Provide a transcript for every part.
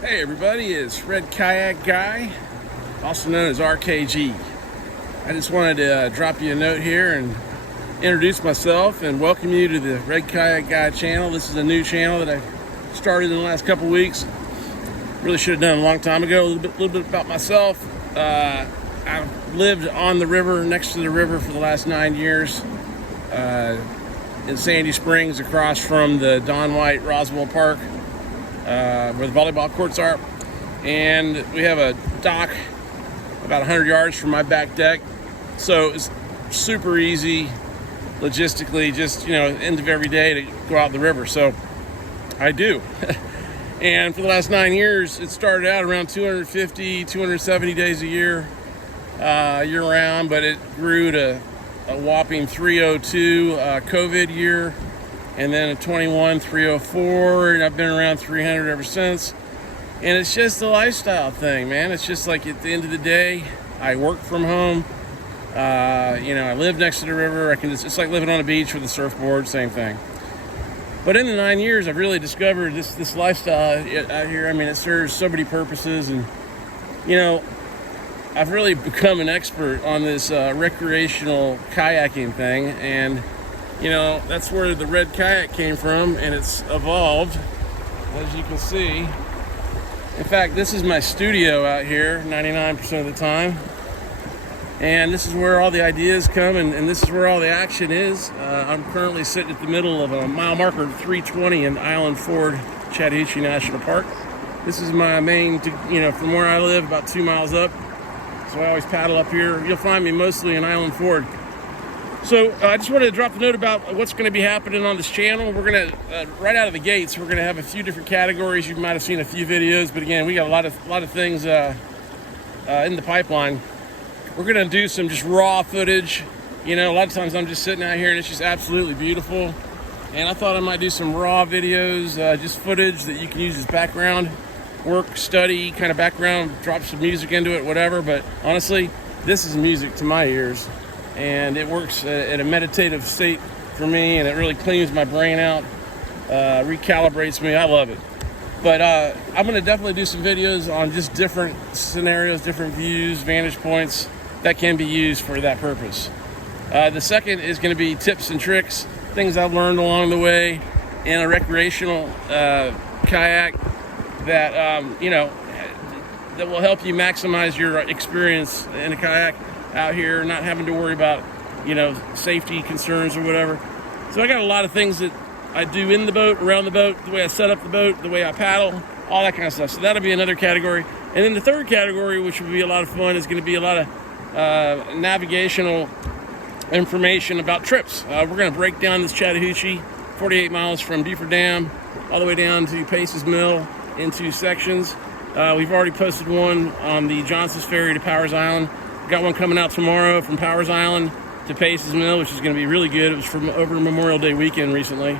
Hey everybody, it's Red Kayak Guy, also known as RKG. I just wanted to drop you a note here and introduce myself and welcome you to the Red Kayak Guy channel. This is a new channel that I started in the last couple weeks. Really should have done a long time ago. A little bit about myself. I've lived on the river, next to the river for the last 9 years in Sandy Springs, across from the Don White Roswell Park, where the volleyball courts are. And we have a dock about 100 yards from my back deck. So it's super easy logistically, just, end of every day to go out the river. So I do. And for the last 9 years, it started out around 250, 270 days a year, year round, but it grew to a whopping 302 COVID year, and then a 21, 304, and I've been around 300 ever since. And it's just a lifestyle thing, man. It's just like at the end of the day, I work from home. I live next to the river. It's like living on a beach with a surfboard, same thing. But in the 9 years, I've really discovered this lifestyle out here. I mean, it serves so many purposes, and I've really become an expert on this recreational kayaking thing, and that's where the red kayak came from, and it's evolved, as you can see. In fact, this is my studio out here 99% of the time, and this is where all the ideas come, and this is where all the action is. I'm currently sitting at the middle of a mile marker 320 in Island Ford, Chattahoochee National Park. This is my main, from where I live, about 2 miles up. So I always paddle up here. You'll find me mostly in Island Ford. So I just wanted to drop the note about what's going to be happening on this channel. We're going to, right out of the gates, we're going to have a few different categories. You might have seen a few videos, but again, we got a lot of things in the pipeline. We're going to do some just raw footage. A lot of times I'm just sitting out here and it's just absolutely beautiful. And I thought I might do some raw videos, just footage that you can use as background work, study, kind of background, drop some music into it, whatever. But honestly, this is music to my ears, and it works at a meditative state for me, and it really cleans my brain out, recalibrates me. I love it. But I'm going to definitely do some videos on just different scenarios, different views, vantage points that can be used for that purpose. The second is going to be tips and tricks, things I've learned along the way in a recreational kayak that that will help you maximize your experience in a kayak out here, not having to worry about safety concerns or whatever. So I got a lot of things that I do in the boat, around the boat, the way I set up the boat, the way I paddle, all that kind of stuff. So that'll be another category. And then the third category, which will be a lot of fun, is going to be a lot of navigational information about trips. We're going to break down this Chattahoochee, 48 miles from Buford Dam all the way down to Pace's Mill, into sections. We've already posted one on the Johnson's Ferry to Powers Island. Got one coming out tomorrow from Powers Island to Pace's Mill, which is going to be really good. It was from over Memorial Day weekend recently.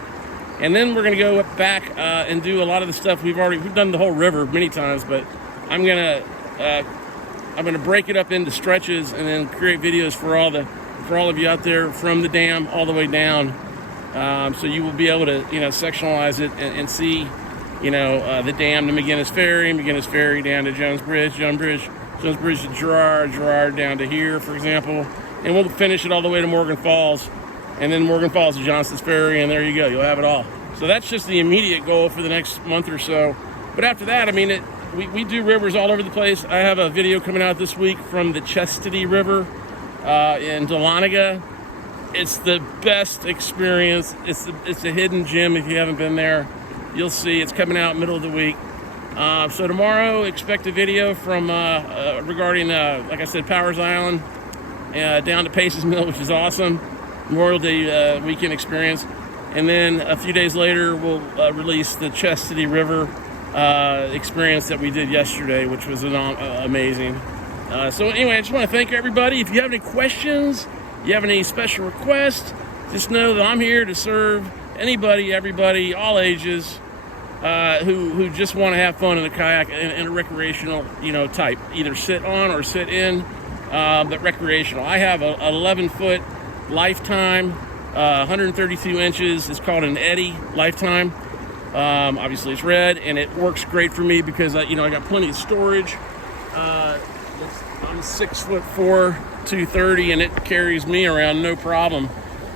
And then we're going to go back and do a lot of the stuff we've done the whole river many times, but I'm going to break it up into stretches and then create videos for all of you out there from the dam all the way down. So you will be able to sectionalize it and see the dam to McGinnis Ferry down to Jones Bridge to Gerard down to here, for example. And we'll finish it all the way to Morgan Falls, and then Morgan Falls to Johnson's Ferry, and there you go. You'll have it all. So that's just the immediate goal for the next month or so. But after that, we do rivers all over the place. I have a video coming out this week from the Chastity River in Dahlonega. It's the best experience. It's a hidden gem if you haven't been there. You'll see. It's coming out middle of the week. So tomorrow, expect a video from regarding, like I said, Powers Island down to Pace's Mill, which is awesome. Memorial Day weekend experience. And then a few days later, we'll release the Chastity River experience that we did yesterday, which was amazing. So anyway, I just want to thank everybody. If you have any questions, you have any special requests, just know that I'm here to serve anybody, everybody, all ages, who just want to have fun in a kayak in a recreational, type, either sit on or sit in, but recreational. I have a 11-foot Lifetime, 132 inches. It's called an Eddy Lifetime. Obviously it's red, and it works great for me because I got plenty of storage. I'm 6'4", 230, and it carries me around no problem.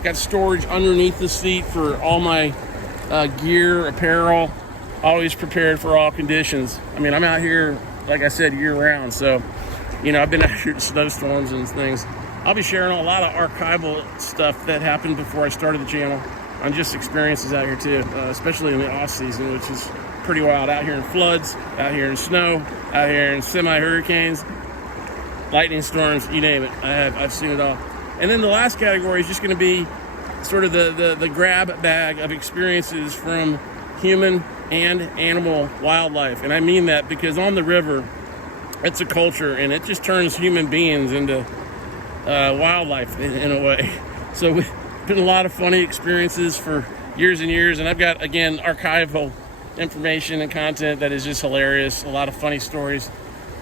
Got storage underneath the seat for all my gear, apparel, always prepared for all conditions. I mean, I'm out here, like I said, year round, so I've been out here in snowstorms and things. I'll be sharing a lot of archival stuff that happened before I started the channel on just experiences out here too, especially in the off season, which is pretty wild. Out here in floods, out here in snow, out here in semi-hurricanes, lightning storms, you name it. I've seen it all. And then the last category is just going to be sort of the grab bag of experiences from human and animal wildlife. And I mean that because on the river, it's a culture, and it just turns human beings into wildlife in a way. So we've been a lot of funny experiences for years and years, and I've got, again, archival information and content that is just hilarious. A lot of funny stories,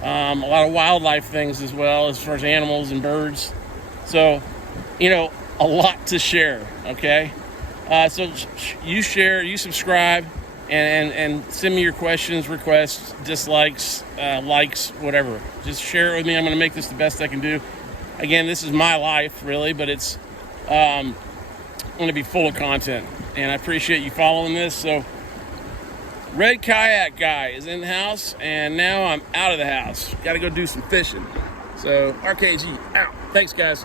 a lot of wildlife things as well, as far as animals and birds. So, a lot to share, okay? So you share, you subscribe, and send me your questions, requests, dislikes, likes, whatever. Just share it with me. I'm going to make this the best I can do. Again, this is my life, really, but it's going to be full of content, and I appreciate you following this. So, Red Kayak Guy is in the house, and now I'm out of the house. Got to go do some fishing. So, RKG, out. Thanks, guys.